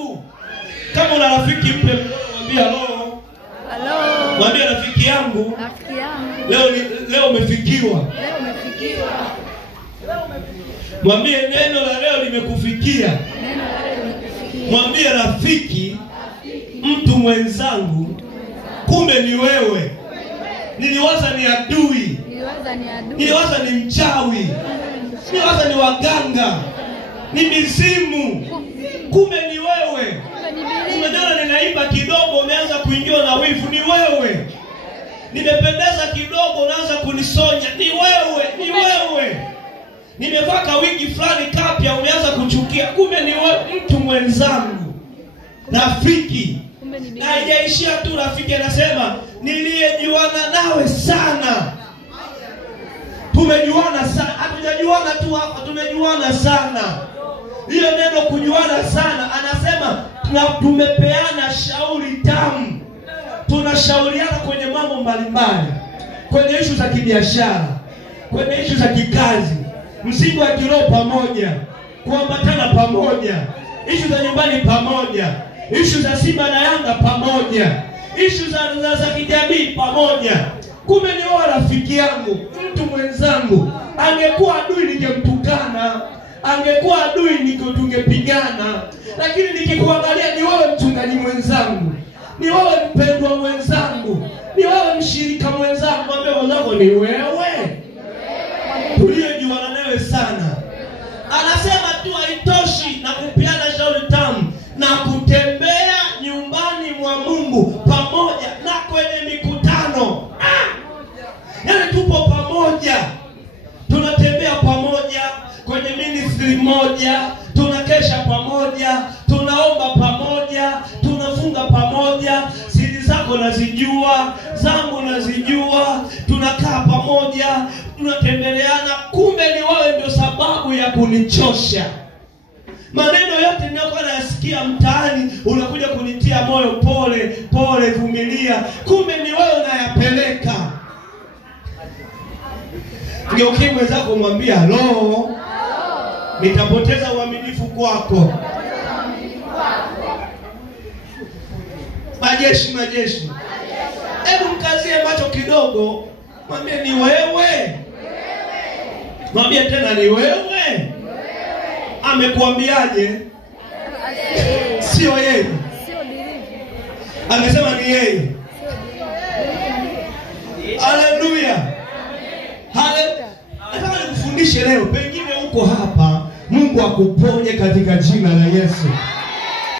yangu. Kama una rafiki mpe mwambie hello. Hello. Mwambie rafiki yangu. Rafiki yangu. Leo umefikiwa. Leo umefikiwa. Mwambie neno la leo limekufikia. Neno la leo limekufikia. Mwambie rafiki, mtu mwenzangu, kumbe ni wewe. Niliwaza ni adui. Niliwaza ni mchawi. Niliwaza ni waganga. Ni mizimu. Kumbe ni wewe. Umejana ninaimba kidogo umeanza kuingiwa na wivu, ni wewe. Nimependeza kidogo unaanza kunisonya, ni wewe, ni wewe. Nimevaa kawigi fulani kapya umeanza kuchukia, kumbe ni wewe, mtu mwenzangu. Rafiki. Na haijaishia tu rafiki, anasema niliyejuana nawe sana. Tumejuana sana, hatujajuana tu hapa, tumejuana sana. Hiyo neno kujuana sana, anasema tumepeana shauri tamu. Tunashauriana kwenye mambo mbalimbali, kwenye issue za kibiashara, kwenye issue za kikazi, mzigo wa kiroho pamoja, kuambatana pamoja, issue za nyumbani pamoja, issue za Simba na Yanga pamoja, issue za kijamii pamoja. Kumbe ni wewe rafiki yangu, mtu mwenzangu. Angekuwa adui ningemtukana, angekuwa adui tungepigana, lakini nikikuangalia ni wewe mchungaji mwenzangu, ni wewe mpendwa mwenzangu, ni wewe mshirika mwenzangu. Mwambie mwenzako ni wewe. Tuliyejuana nawe sana. Anasema tu haitoshi na kupiana shauri tamu na kutembea nyumbani mwa Mungu pamoja na kwenye mikutano. Yaani tupo pamoja. Tunatembea pamoja kwenye ministry moja, tunakesha pamoja, tunaomba pamoja, tunafunga pamoja, siri zako nazijua, zangu nazijua, tunakaa pamoja, tunatembeleana. Kumbe ni wewe ndio sababu ya kunichosha. Maneno yote ninayokuwa nayasikia mtaani unakuja kunitia moyo, pole, vumilia. Kumbe ni wewe unayapeleka. Ngeukie mwenzako mwambie hello. Nitapoteza uaminifu kwako. Majeshi. Hebu mkazie macho kidogo. Mwambie ni wewe. Mwambie tena ni wewe. Amekuambiaje? Sio yeye. Amesema ni yeye. Haleluya. Nataka nikufundishe leo, pengine uko hapa, Mungu akuponye katika jina la Yesu.